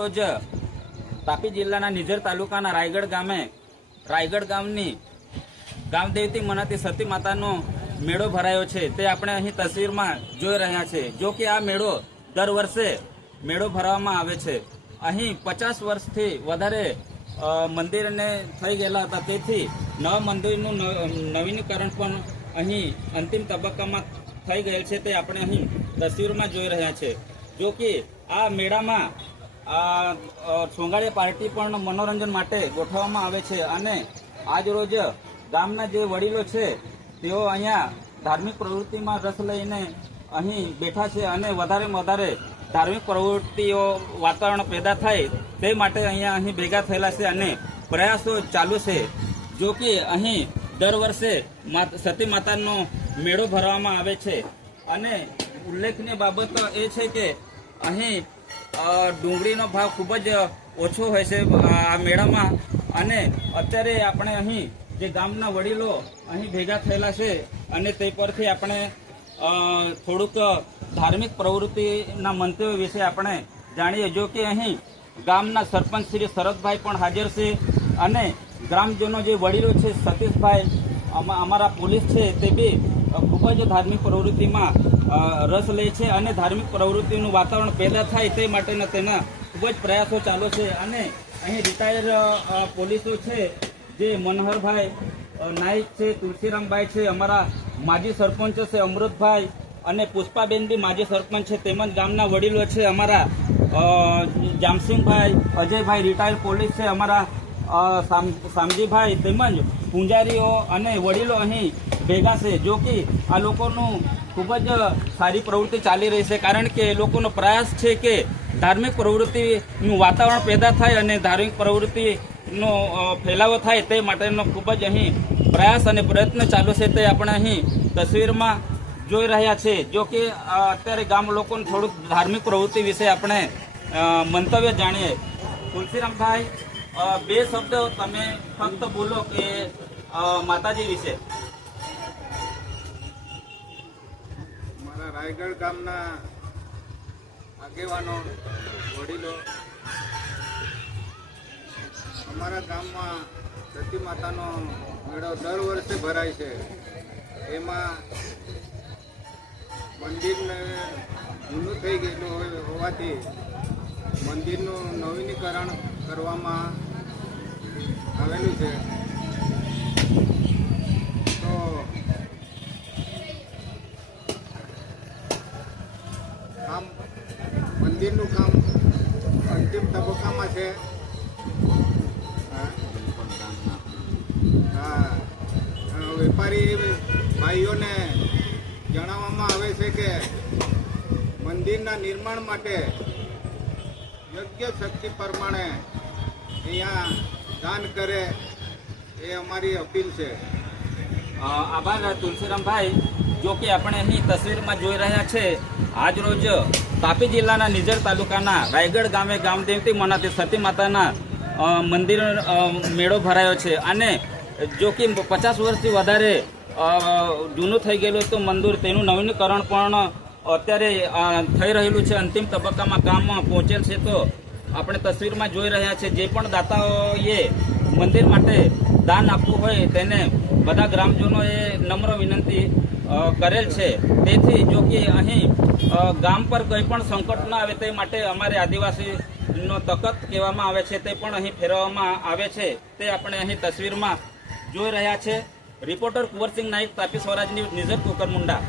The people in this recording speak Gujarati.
રોજ તાપી જિલ્લાના નિઝર તાલુકાના રાયગઢ ગામની ગામદેવતી મનાતી સતી માતાનો મેળો ભરાયો છે તે આપણે અહીં તસવીરમાં જોઈ રહ્યા છે। જો કે આ મેળો દર વર્ષે મેળો ભરવામાં આવે છે। અહીં 50 વર્ષથી વધારે મંદિરને થઈ ગયેલા હતા, તેથી નવા મંદિરનું નવીનીકરણ પણ અહીં અંતિમ તબક્કામાં થઈ ગયેલ છે તે આપણે અહીં તસવીરમાં જોઈ રહ્યા છે। જો કે આ મેળામાં સોંગાળી પાર્ટી પણ મનોરંજન માટે ગોઠવવામાં આવે છે અને આજ રોજ ગામના જે વડીલો છે તેઓ અહીંયા ધાર્મિક પ્રવૃત્તિમાં રસ લઈને અહીં બેઠા છે અને વધારેમાં વધારે ધાર્મિક પ્રવૃત્તિઓ વાતાવરણ પેદા થાય તે માટે અહીં ભેગા થયેલા છે અને પ્રયાસો ચાલુ છે। જો કે અહીં દર વર્ષે સતી માતાનો મેળો ભરવામાં આવે છે અને ઉલ્લેખનીય બાબત એ છે કે અહીં ડુંગળીનો ભાવ ખૂબ જ ઓછો હોય છે આ મેળામાં અને અત્યારે આપણે અહીં જે ગામના વડીલો અહીં ભેગા થયેલા છે અને તે પરથી આપણે થોડુંક ધાર્મિક પ્રવૃત્તિના મંતવ્ય વિશે આપણે જાણીએ। જો કે અહીં ગામના સરપંચ શ્રી શરદભાઈ પણ હાજર છે અને ગ્રામજનો જે વડીલો છે સતીશભાઈ અમારા પોલીસ છે તે બી ખૂબ જ ધાર્મિક પ્રવૃત્તિમાં રસ લે છે અને ધાર્મિક પ્રવૃત્તિનું વાતાવરણ પેદા થાય તે માટેના તેના ખૂબ જ પ્રયાસો ચાલુ છે। અને અહીં રિટાયર પોલીસો છે જે મનોહરભાઈ નાઈક છે, તુલસીરામભાઈ છે, અમારા માજી સરપંચ છે અમૃતભાઈ અને પુષ્પાબેન બી માજી સરપંચ છે, તેમજ ગામના વડીલો છે અમારા જામસિંહભાઈ, અજયભાઈ રિટાયર પોલીસ છે, અમારા શામજીભાઈ તેમજ પૂંજારીઓ અને વડીલો અહીં ભેગા છે। જો કે આ લોકોનું ખૂબ જ સારી પ્રવૃત્તિ ચાલી રહી છે, કારણ કે એ લોકોનો પ્રયાસ છે કે ધાર્મિક પ્રવૃત્તિનું વાતાવરણ પેદા થાય અને ધાર્મિક પ્રવૃત્તિનો ફેલાવો થાય તે માટેનો ખૂબ જ અહીં પ્રયાસ અને પ્રયત્ન ચાલુ છે તે આપણે અહીં તસવીરમાં જોઈ રહ્યા છે। જો કે અત્યારે ગામ લોકોને થોડુંક ધાર્મિક પ્રવૃત્તિ વિશે આપણે મંતવ્ય જાણીએ। તુલસીરામભાઈ, 2 શબ્દ તમે ફક્ત બોલો કે માતાજી વિશે। મારા રાયગઢ ગામના આગેવાનો વડીલો, અમારા ગામમાં સતી માતાનો મેળો દર વર્ષે ભરાય છે। એમાં મંદિરને જૂનું થઈ ગયેલું હોવાથી મંદિરનું નવીનીકરણ કરવામાં આવેલું છે। તો આમ મંદિરનું કામ અંતિમ તબક્કામાં છે। વેપારી ભાઈઓને જણાવવામાં આવે છે કે મંદિરના નિર્માણ માટે યોગ્ય શક્તિ પ્રમાણે અહીંયા દાન કરે એ અમારી અપીલ છે। આભાર તુલસીરામભાઈ। જો કે આપણે અહીં તસવીરમાં જોઈ રહ્યા છે, આજ રોજ તાપી જિલ્લાના નિઝર તાલુકાના રાયગઢ ગામે ગામદેવતી મનાતી સતી માતાના મંદિર મેળો ભરાયો છે અને જો કે 50 વર્ષથી વધારે જૂનું થઈ ગયેલું હતું મંદિર, તેનું નવીનીકરણ પણ અત્યારે થઈ રહેલું છે, અંતિમ તબક્કામાં કામમાં પહોંચેલ છે। તો આપણે તસવીરમાં જોઈ રહ્યા છે, જે પણ દાતાઓએ મંદિર માટે દાન આપવું હોય તેને બધા ગ્રામજનોએ નમ્ર વિનંતી કરેલ છે। તેથી જો કે અહીં ગામ પર કંઈ પણ સંકટ ન આવે તે માટે અમારે આદિવાસીનો તકત કહેવામાં આવે છે તે પણ અહીં ફેરવવામાં આવે છે, તે આપણે અહીં તસવીરમાં જોઈ રહ્યા છે। રિપોર્ટર કુંવરસિંહ નાઈક, તાપી સ્વરાજ ન્યૂઝ, નિઝર કુકરમુંડા।